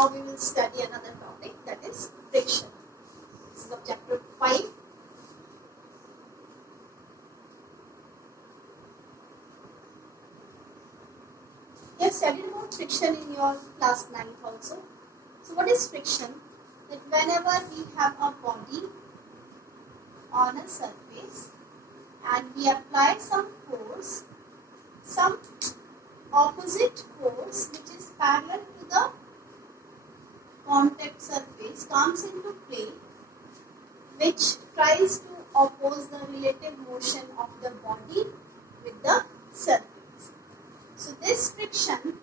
now we will study another topic, that is friction. This is of chapter 5. You have studied about friction in your class 9th also. So what is friction? That whenever we have a body on a surface and we apply some force, some opposite force which is parallel to the contact surface comes into play, which tries to oppose the relative motion of the body with the surface. So this friction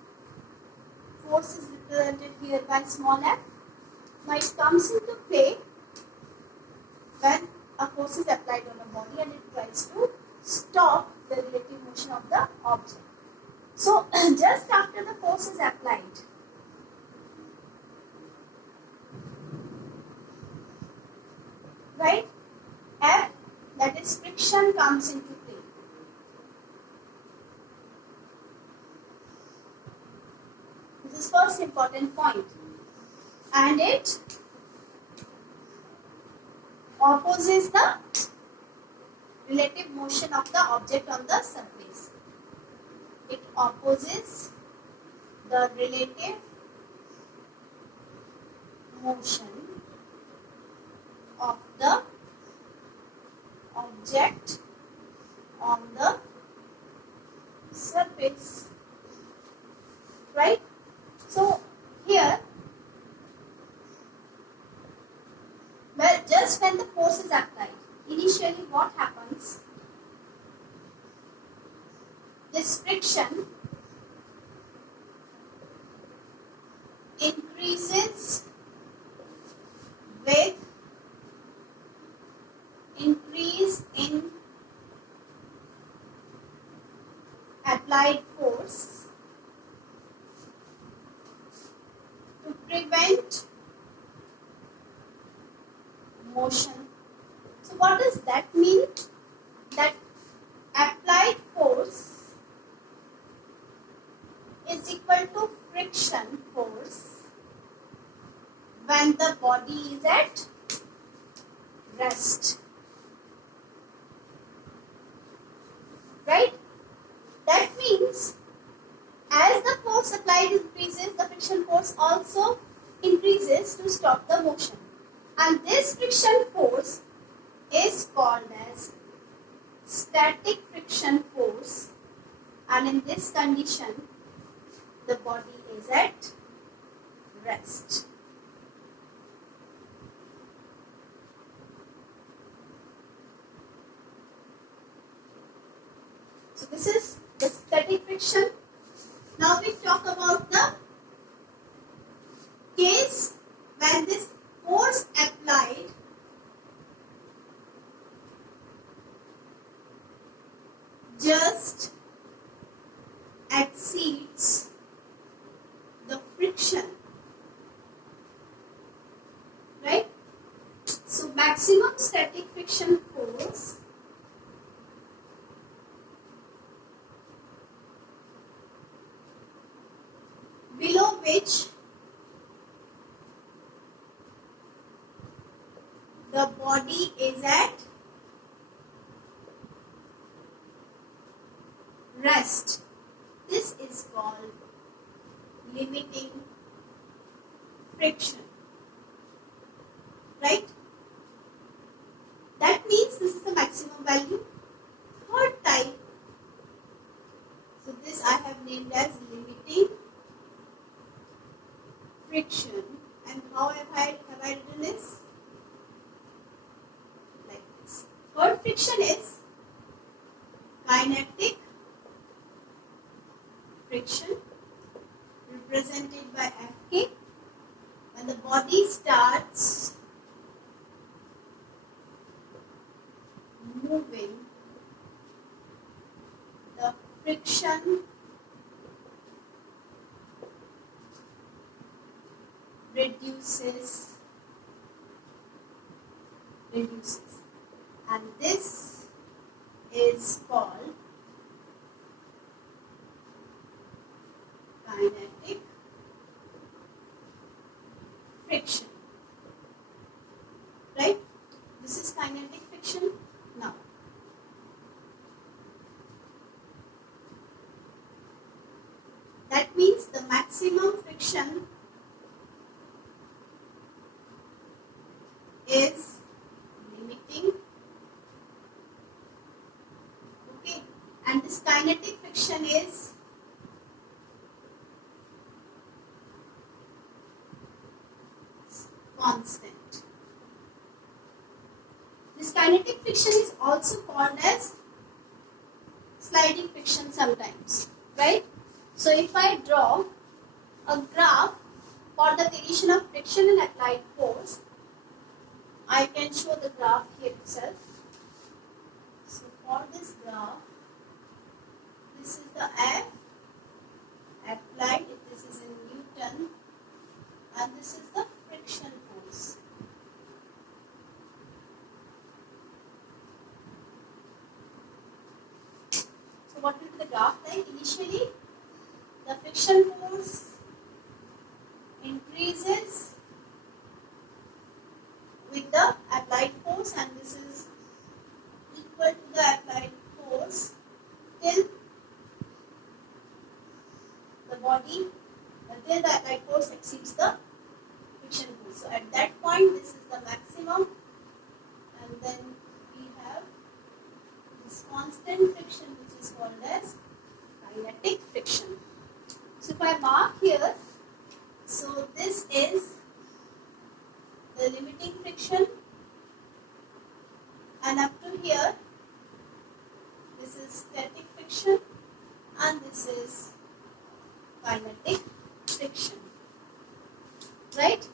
force is represented here by small f. Now it comes into play when a force is applied on a body and it tries to stop the relative motion of the object. So just after the force is applied, right, F, that is friction, comes into play. This is first important point. And it opposes the relative motion of the object on the surface. It opposes the relative motion of the object on the surface, right? So here, well, just when the force is applied, initially what happens? This friction increases with increase in applied force to prevent motion. So what does that mean? That applied force is equal to friction force when the body is at rest. Right? That means as the force applied increases, the friction force also increases to stop the motion. And this friction force is called as static friction force, and in this condition the body is at rest. So this is the static friction. Now we talk about the case when this force applied just exceeds the friction, right? So maximum static friction force below which the body is at rest. This is called limiting friction, right? That means this is the maximum value. Third type, so this I have named as limiting friction. And how have I written this? Like this. Third friction is kinetic friction, represented by Fk. When the body starts moving, the friction reduces, and this is called kinetic means the maximum friction is limiting. Okay, and this kinetic friction is constant. This kinetic friction is also called as sliding friction sometimes, right? So if I draw a graph for the variation of friction and applied force, I can show the graph here itself. So for this graph, this is the F applied, this is in Newton, and this is the friction force. So what will be the graph like? Initially, the friction force increases with the applied force, and this is equal to the applied force till the body, till the applied force exceeds the friction force. So at that point, this is the maximum, and then we have this constant friction, which is called as kinetic friction. So if I mark here, so this is the limiting friction, and up to here, this is static friction, and this is kinetic friction, right?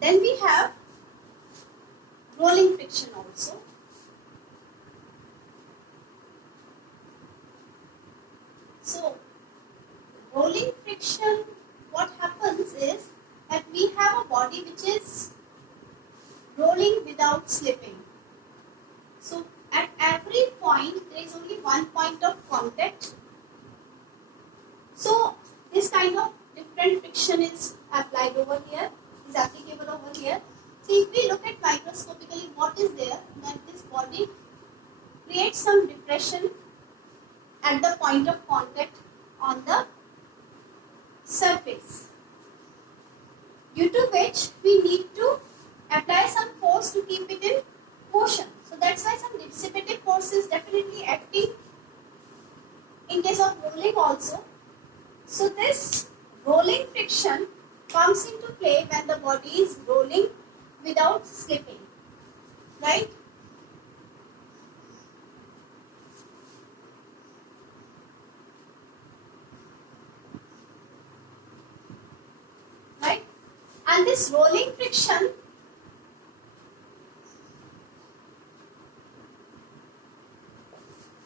Then we have rolling friction also. So rolling friction, what happens is that we have a body which is rolling without slipping. So at every point there is only one point of contact. So this kind of different friction is applied over here, is applicable over here. So if we look at microscopically what is there, then this body creates some depression at the point of contact on the surface, due to which we need to apply some force to keep it in motion. So that's why some dissipative force is definitely acting in case of rolling also. So this rolling friction comes into play when the body is rolling without slipping, right? Right? And this rolling friction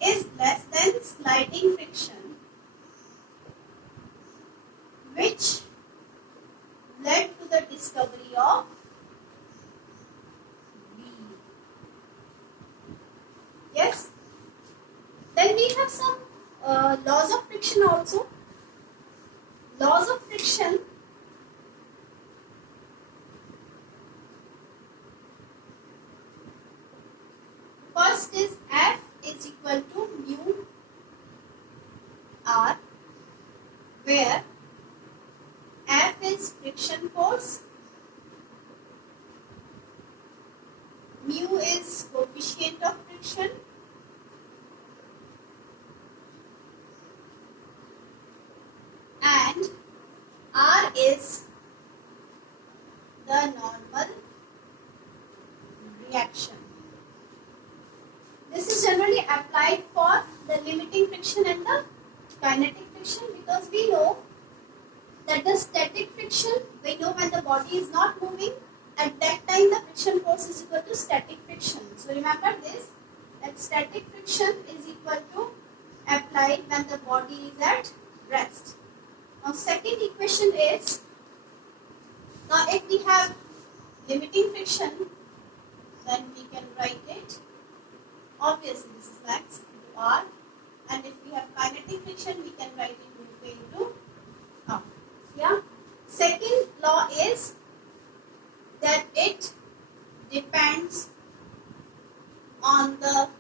is less than sliding friction, which led to the discovery of wheel. Yes? Then we have some laws of friction also. Laws of friction first is F is equal to mu R, where F is friction force, mu is coefficient of friction, and R is the normal reaction. This is generally applied for the limiting friction and the kinetic friction, because we know that the static friction, we know when the body is not moving, at that time the friction force is equal to static friction. So remember this, that static friction is equal to applied when the body is at rest. Now second equation is Now if we have limiting friction, then we can write it, obviously this is max into R, and if we have kinetic friction, we can write it mu K into R. Yeah. Second law is that it depends on the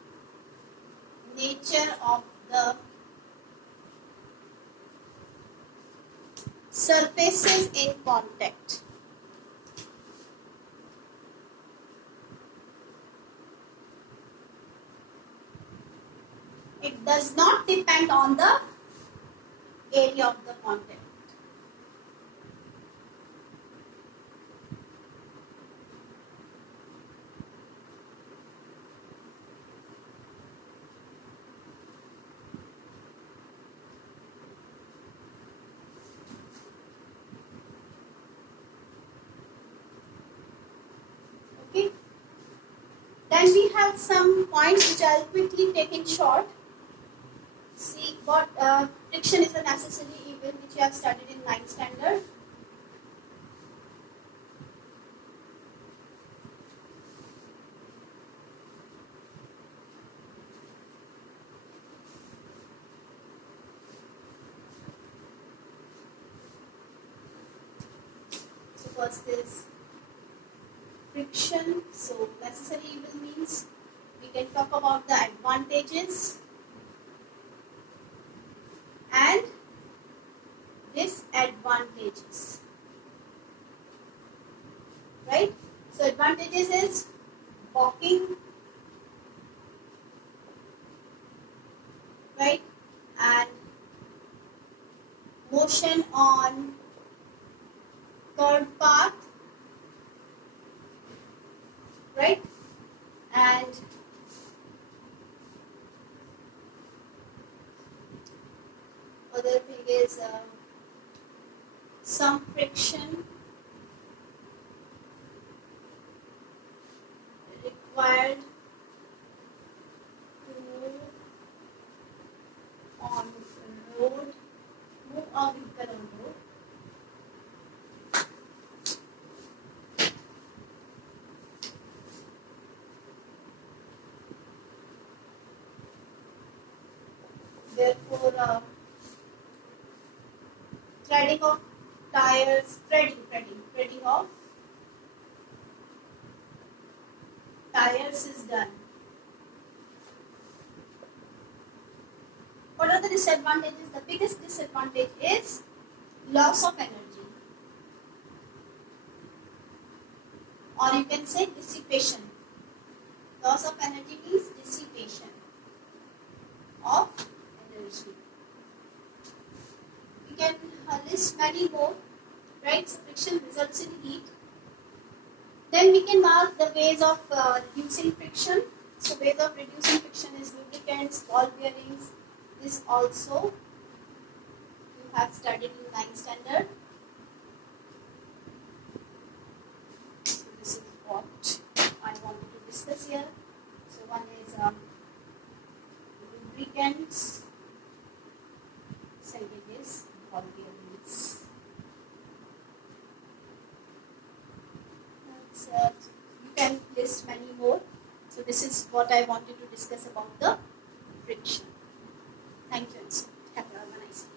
nature of the surfaces in contact. It does not depend on the area of the contact. Okay. Then we have some points which I'll quickly take in short. See what friction is a necessary evil which you have studied in 9th standard. So first is friction. So necessary evil means we can talk about the advantages and disadvantages. Right? So advantages is walking, right, and motion on curved path, right, and other thing is some friction required to move on road, move a vehicle on road. Therefore, treading of tires, treading of tires is done. What are the disadvantages? The biggest disadvantage is loss of energy, or you can say dissipation. Loss of energy means dissipation of energy. We can list many more, right? So friction results in heat. Then we can mark the ways of reducing friction. So ways of reducing friction is lubricants, ball bearings. This also you have studied in 9th standard. So this is what I wanted to discuss here. So one is lubricants, second is ball bearings. You can list many more. So this is what I wanted to discuss about the friction. Thank you and so have a nice day.